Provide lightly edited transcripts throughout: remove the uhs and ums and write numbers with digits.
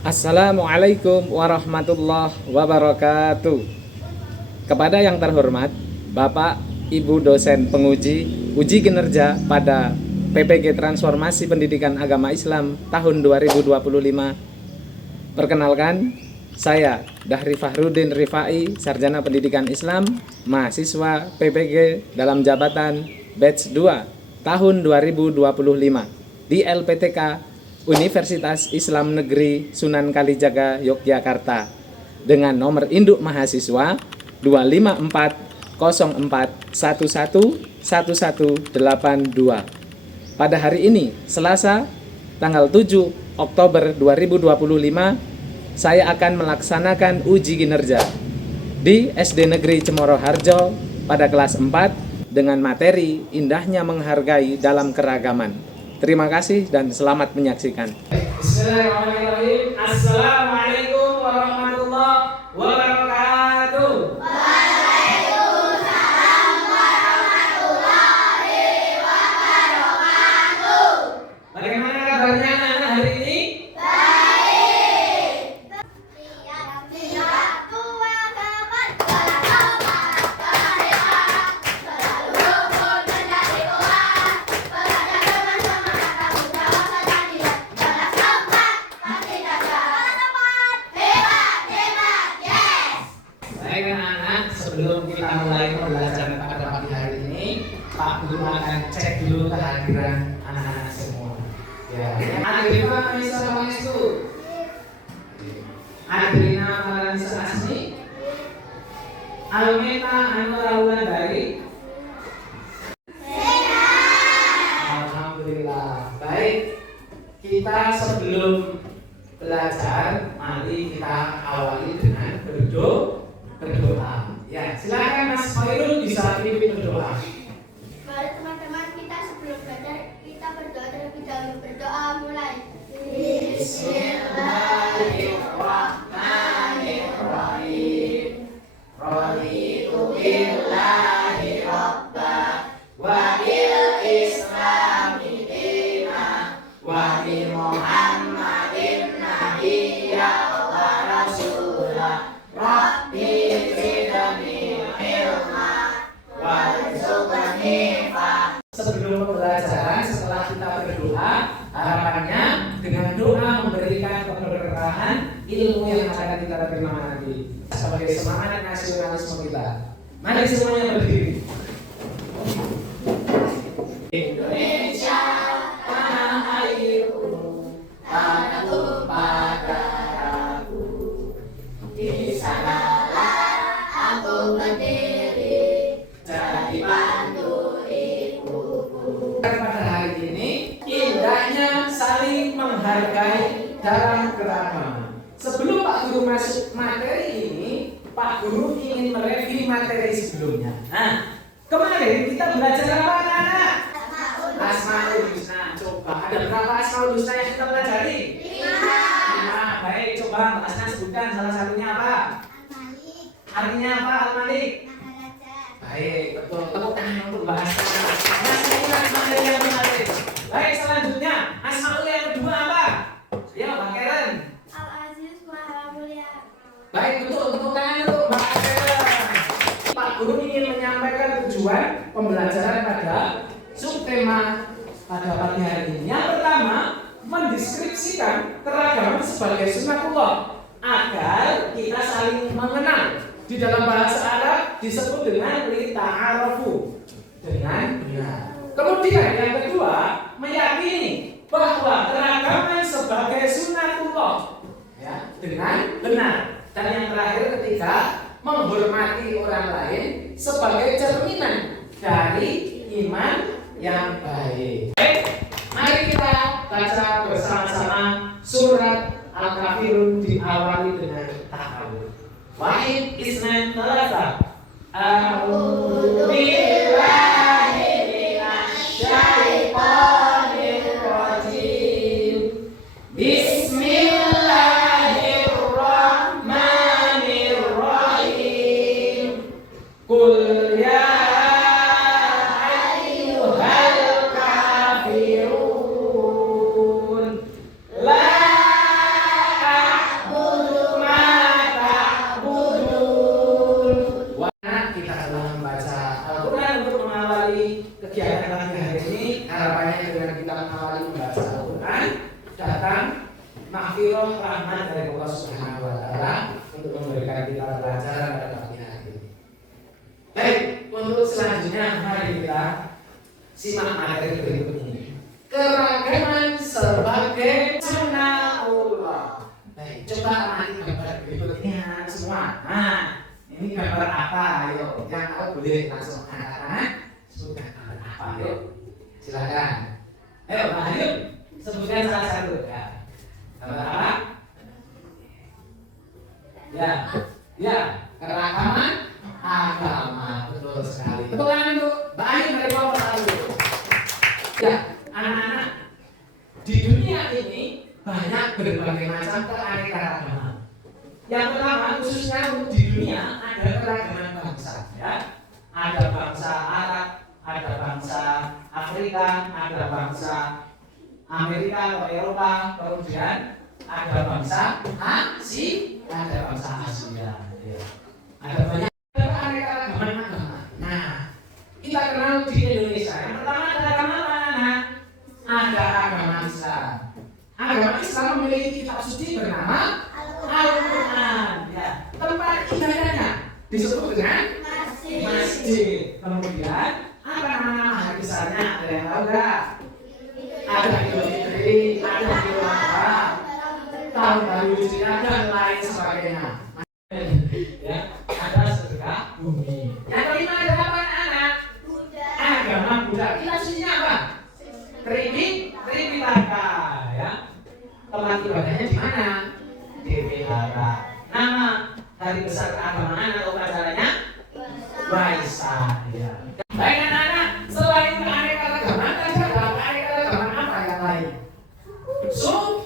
Assalamualaikum warahmatullahi wabarakatuh. Kepada yang terhormat Bapak Ibu dosen penguji uji kinerja pada PPG Transformasi Pendidikan Agama Islam tahun 2025. Perkenalkan, saya Dahri Fahrudin Rifai, Sarjana Pendidikan Islam, mahasiswa PPG dalam jabatan batch 2 tahun 2025 di LPTK Universitas Islam Negeri Sunan Kalijaga, Yogyakarta dengan nomor induk mahasiswa 25404111182. Pada hari ini, Selasa, tanggal 7 Oktober 2025, saya akan melaksanakan uji kinerja di SD Negeri Cemoro Harjo pada kelas 4 dengan materi indahnya menghargai dalam keragaman. Terima kasih dan selamat menyaksikan. Bismillahirrahmanirrahim. Assalamualaikum warahmatullahi wabarakatuh. Waalaikumsalam warahmatullahi wabarakatuh. Bagaimana kabarnya anak-anak hari ini? Baik. Tiap tua kapan selalu rukun menjadi kuat. Belajar bersama kamu jawab pertanyaan. Balas tempat pasti dapat. Hebat, yes. Baik anak-anak, sebelum kita mulai pembelajaran pada pagi hari ini, Pak Guru akan cek dulu kehadiran anak-anak semua. Adrina Anissa Pangestu, Adrina Maranisa Asni, Almeta Anwar Wulandari. Alhamdulillah. Baik, kita sebelum belajar, mari kita awali dengan berdoa. Ya, silakan Mas Khairul bisa pimpin berdoa. Mari teman-teman, kita sebelum belajar kita berdoa terlebih dahulu. Berdoa mulai. Bismillahirrahmanirrahim. Raditu billahi robba wa bil islami dina wa bi Muhammadin nabiyya wa rasulah. Rabbi zidni ilma warzuqni fahma. Sebelum pembelajaran, setelah kita berdoa, harapannya dengan doa memberikan keberkahan ilmu yang akan kita terima nanti sebagai semangat nasionalisme kita. Mari semuanya berdiri. Indonesia tanah airku, tanah tumpah darahku. Di sanalah aku berdiri, jadi bantu ibuku. Pada hari ini, indahnya saling menghargai dalam keragaman. Sebelum Pak Guru masuk materi ini, Pak Guru ingin mereview materi sebelumnya. Nah, kemarin kita belajar apa anak-anak? Asmaul Husna. Coba, ada berapa Asmaul Husna yang kita pelajari? 5. Baik, coba Mbak Asna sebutkan salah satunya apa? Al-Malik, Artinya apa Al-Malik? Maharaja. Baik, betul. Tepuk tangan untuk Mbak Asna. Masih ingat materi yang menarik. Baik, selanjutnya Asmaul yang kedua apa? Ya, Mbak Karen. Al-Aziz Maha Mulia. Baik, betul. Tepuk tangan untuk Mbak Karen. Pak Guru ingin menyampaikan tujuan pembelajaran pada subtema pada pagi hari ini. Yang pertama, mendeskripsikan keragaman sebagai sunatullah agar kita saling mengenal. Di dalam bahasa Arab disebut dengan lita'arafu, dengan benar. Kemudian yang kedua, meyakini bahwa keragaman sebagai sunatullah ya, dengan benar. Dan yang terakhir ketiga, menghormati orang lain sebagai cerminan dari iman yang baik. Baik, mari kita baca bersama-sama surat Al-Kafirun diawali dengan ta'awudz. Wahid, isnan, thalatha. A'udzu billahi minasy syaithanir rajim. Bismillahirrahmanirrahim. Qul ya ayyuhal kafirun la lalu membaca Al-Quran, datang maghfirah rahmat dari Allah Subhanahu wa Ta'ala untuk memberikan kita pelajaran pada pagi hari ini. Baik, untuk selanjutnya mari kita simak materi berikut ini. Keragaman sebagai sunahullah. Baik, coba amati gambar berikut ini semua. Nah, ini gambar apa? Ayo, yang tahu boleh langsung angkat tangan. Sudah gambar apa? Yuk, silakan. Ayo, Pak Hayum, sebutkan salah satu. Ya. Gambar apa? Ya, keragaman agama. Betul sekali. Tepuk tangan untuk Mbak Ayu dari bawah lalu. Ya, anak-anak, di dunia ini banyak berbagai macam keanekaragaman. Yang pertama, khususnya untuk di dunia ada keragaman bangsa. Ya, ada bangsa Arab, ada bangsa Afrika, ada bangsa Amerika atau Eropa, kemudian ada bangsa Asia, ada bangsa Asia. Ya. Ada banyak keanekaragaman agama. Nah, kita kenal di Indonesia. Yang pertama ada agama mana? Ada agama Islam. Agama Islam memiliki kitab suci bernama Al-Quran. Ya. Tempat ibadahnya disebut dengan masjid. Kemudian apa nama hari besarnya? Ada yang tahu nggak? Ada Idul Fitri, ada Idul Adha, tahun baru Hijriah dan lain sebagainya. Ya, ada sedekah bumi. Yang kelima ada apa anak? Agama Buddha. Kitab sucinya apa? Tripitaka. Ya. Tempat ibadahnya di mana? Di wihara. Nama hari besar keagamaan atau acaranya? Waisak. Ya. Baik anak-anak, selain keanekaragaman, ada keanekaragaman apa yang lain? Suku.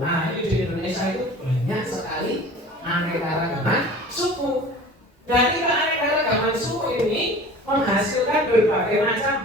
Nah, ini di Indonesia itu banyak sekali keanekaragaman suku. Dari keanekaragaman suku ini menghasilkan berbagai macam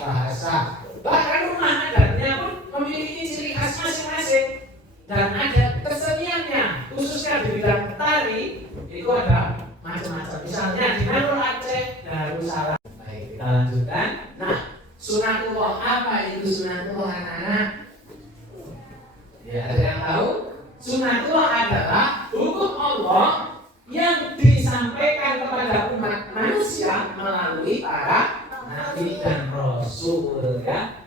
bahasa. Bahkan rumah adatnya pun memiliki ciri khas masing-masing dan ada keseniannya, khususnya di bidang tari itu ada macam-macam. Misalnya di Manur Aceh, Darussalam. Baik, kita lanjutkan. Nah, sunatullah, apa itu sunatullah anak-anak? Ya, ada yang tahu? Sunatullah adalah hukum Allah yang disampaikan kepada umat manusia melalui para nabi dan rasul, ya.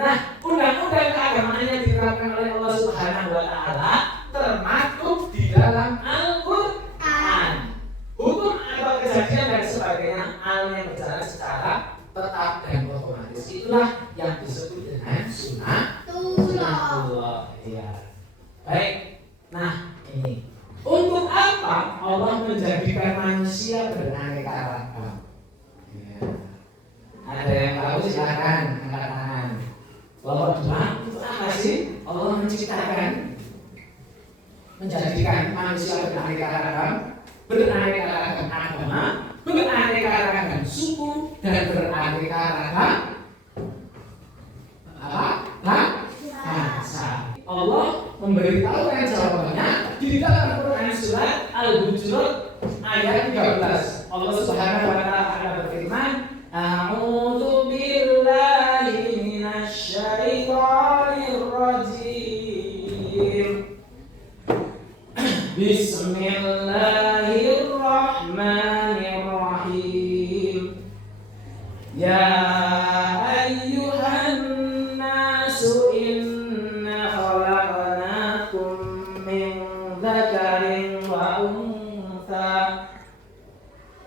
Nah, undang-undang keagamaan yang diterapkan oleh Allah Subhanahu wa Ta'ala termaktub di dalam Al-Quran. Hukum atau kejadian dan sebagainya hal yang berjalan secara tetap dan otomatis. Itulah yang disebut dengan sunatullah. Ya. Baik. Nah, ini untuk apa Allah menjadikan manusia beraneka ragam? Ya. Ada yang tahu silakan angkat tangan. Kelompok dua, itu apa sih? Allah menciptakan, menjadikan manusia beraneka ragam, beraneka ragam agama, beraneka ragam suku, dan beraneka ragam bangsa. Allah memberitahukan jawabannya di dalam Quran surat Al-Hujurat ayat 13. Allah Subhanahu wa Ta'ala berfirman, A'udzu billahi minasy syaithanir rajim. Bismillahirrahmanirrahim. Ya ayyuhan nasu inna khalaqnakum min dzakarin wa untha.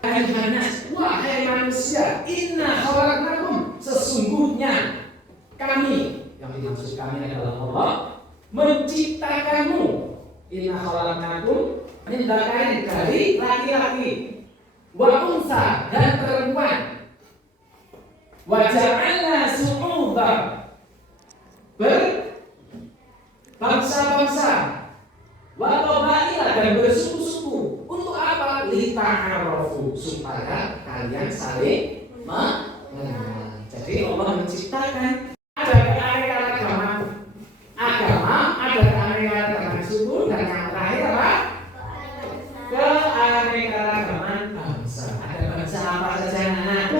Ayuhan nas, wahai manusia, inna khalaqnakum, sesungguhnya kami, yang dimaksud kami adalah Allah, menciptakanmu. Inna khalaqnakum min dzakarin, dari laki-laki, wa untha, dan perempuan. Wa ja'alna su'uba, berbangsa-bangsa, wa qabaila, dan bersuku-suku. Untuk apa? Lita'arafu, supaya kalian saling mengenal. Jadi Allah menciptakan ada keanekaragaman agama, ada keanekaragaman suku, dan yang terakhir apa? Keanekaragaman bangsa. Ada bangsa apa saja anak?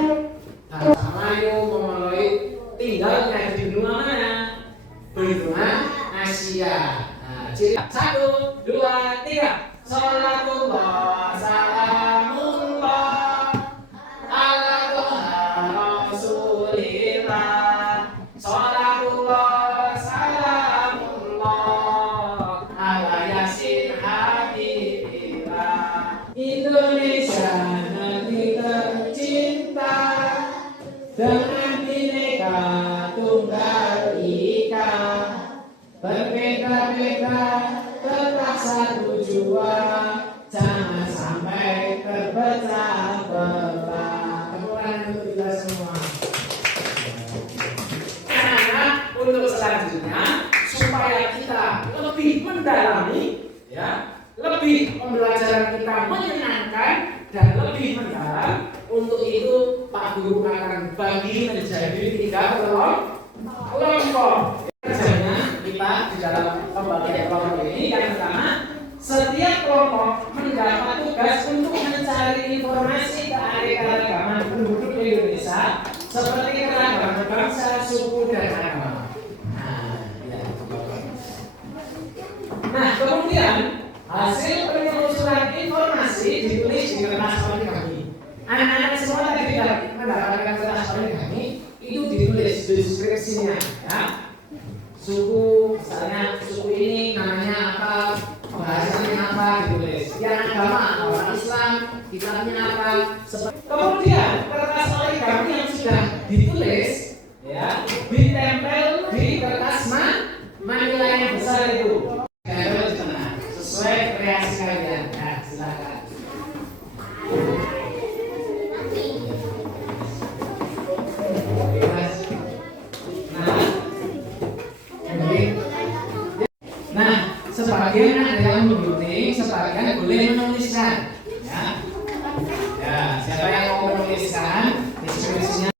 Bangsa Melayu, Mongoloid, tinggalnya di benua mana? Benua Asia. Nah, ciri 1, 2, 3. Salatullah, salamullah ala Tuhan Rasulillah. Salatullah, salamullah ala Yasin Habibillah. Indonesia negeri tercinta dengan bineka tunggal ika, berbeda-beda tetap satu jua, jangan sampai terpecah belah. Tepuk tangan untuk kita semua. Nah, untuk selanjutnya supaya kita lebih mendalami, ya, lebih pembelajaran kita menyenangkan dan lebih mendalam. Untuk itu Pak Guru akan bagi menjadi 3 kelompok. Kerjanya kita di dalam pembagian kelompok ini yang pertama, setiap kelompok mendapat tugas untuk mencari informasi keanekaragaman penduduk Indonesia seperti keragaman bangsa, suku, dan agama. Nah, kemudian hasil penelusuran informasi ditulis di kertas poligami. Anak-anak semua tadi mendapatkan kertas poligami, itu ditulis deskripsinya, ya. Suku, misalnya suku ini namanya apa, bahasanya apa, ditulis. Yang agama, orang Islam, kitabnya apa. Kemudian kertas poligami yang sudah ditulis, ya, ditempel di kertas manila yang besar itu. Tempel di tengah, sesuai kreasi kalian. Nah, silakan. Nah, sebagian ada yang menggunting, sebagian boleh menuliskan, ya. Ya, siapa yang mau menuliskan deskripsinya?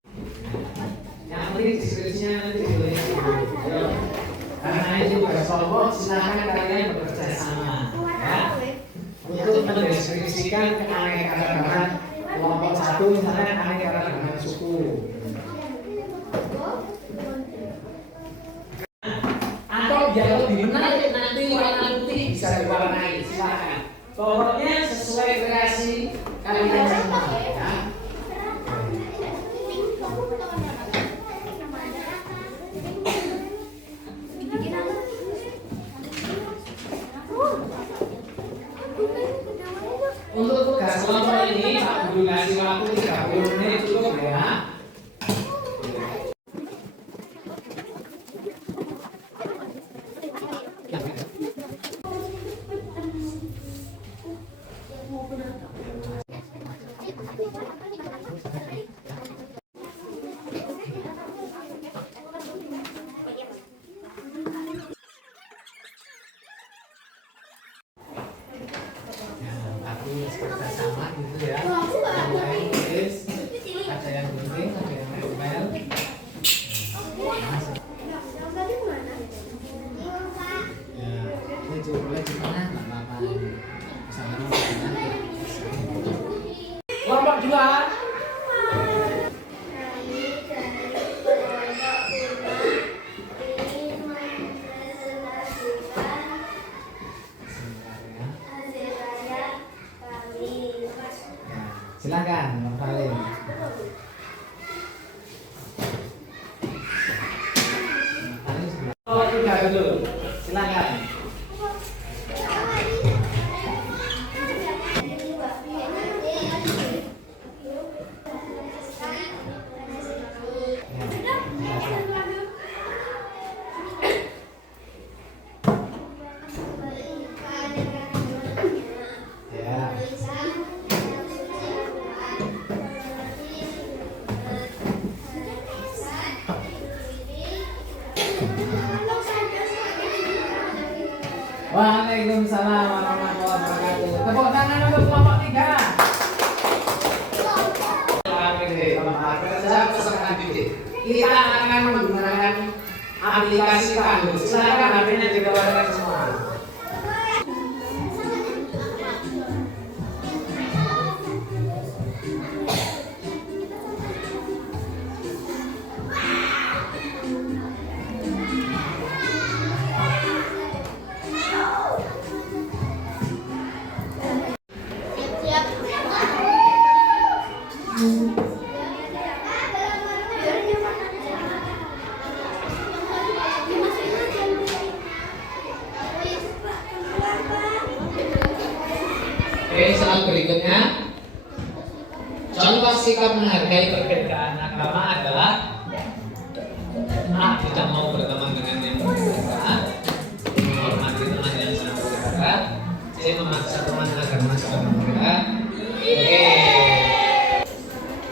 Yang penting deskripsinya nanti ditulis. Ayo. Karena itu berkelompok, silakan kalian bekerja sama, ya, untuk mendeskripsikan keanekaragaman kelompok 1, misalnya keanekaragaman suku. Atau biar lebih menarik nanti warna putih bisa diwarnai, silakan. Pokoknya sesuai kreasi kalian semua, ya. Untuk tugas kelompok ini Pak Guru kasih waktu 30 menit cukup, ya. Kerja sama gitu ya. Ada yang tulis, ada yang gunting, ada yang nempel. Ya, ini juga boleh di mana? Nggak apa-apa. Misalnya kelompok 2. Silakan, Bang Salim. Oh, juga dulu. Silakan. Waalaikumsalam warahmatullahi wabarakatuh. Tepuk tangan untuk kelompok 3. Kita akan menggunakan aplikasi Kagum. Silakan HP-nya dikeluarkan semua. Oke, slide berikutnya. Contoh sikap menghargai perbedaan agama adalah A. Tidak mau berteman dengan yang berbeda, menghormati teman yang sangat berbeda, C. Memaksa teman agar masuk ke berbeda. Oke.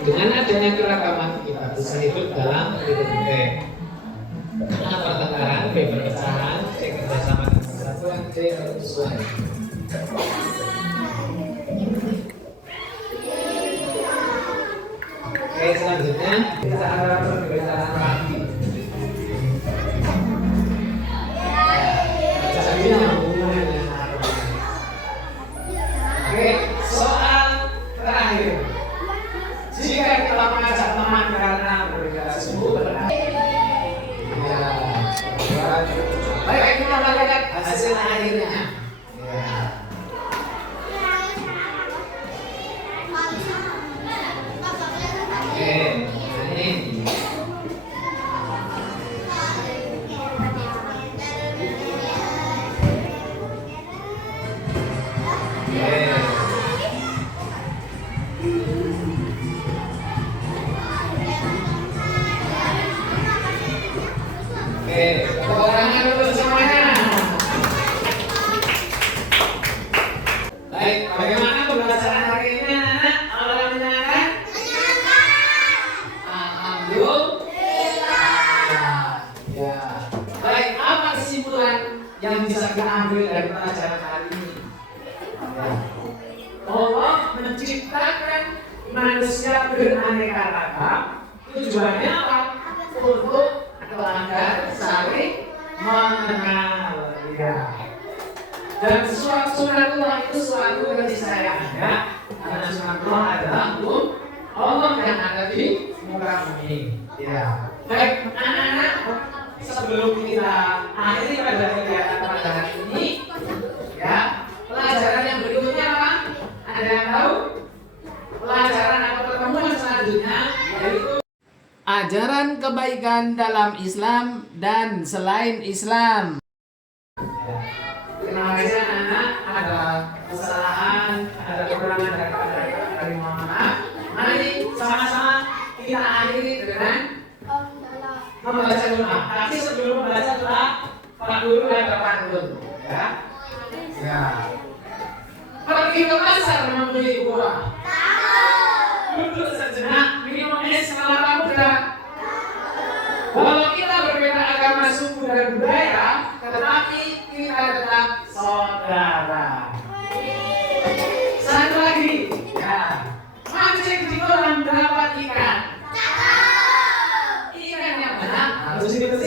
Dengan adanya keragaman kita bisa hidup dalam rukun. A. Pertengkaran, B. Perpecahan, C. Kerjasama dan persatuan, D. Kerusuhan. Oke, selanjutnya kita ada perbedaan rapi. Jadi yang hubungan dengan agama. Oke, soal terakhir. Jika kita mengajak teman karena berbeda suku berbeda. Ya, baik kita lihat hasil akhirnya. Ya. Oke, ini. Oke, tepuk tangan dulu semuanya. Baik, bagaimana pembelajaran hari ini anak-anak? Apakah menyenangkan? Alhamdulillah. Ya. Baik, apa kesimpulan yang bisa kita ambil dari pelajaran hari ini? Ya. Allah menciptakan manusia beraneka ragam. Tujuannya apa? Untuk atau agar saling mengenal. Ya. Dan sunatullah itu suatu keniscayaannya, karena sunatullah adalah hukum Allah yang ada di muka bumi. Ya. Baik, anak-anak, sebelum kita akhiri pada kegiatan pada hari ini, ya, pelajaran yang berikutnya apa? Ada yang tahu? Pelajaran atau pertemuan selanjutnya yaitu ajaran kebaikan dalam Islam dan selain Islam. Terima kasih anak-anak, ada kesalahan, ada kekurangan dari mohon maaf. Mari sama-sama kita akhiri dengan membaca doa. Tapi sebelum membaca doa, Pak Guru dan Pak Pantun, ya. Ya. Pergi ke pasar membeli buah. Duduk sejenak, minum es kelapa muda. Walau kita berbeda agama, suku dan budaya, tetapi kita tetap saudara. Satu lagi, ya. Mancing di kolam dapat ikan. Ikan yang mana harus dibersihkan.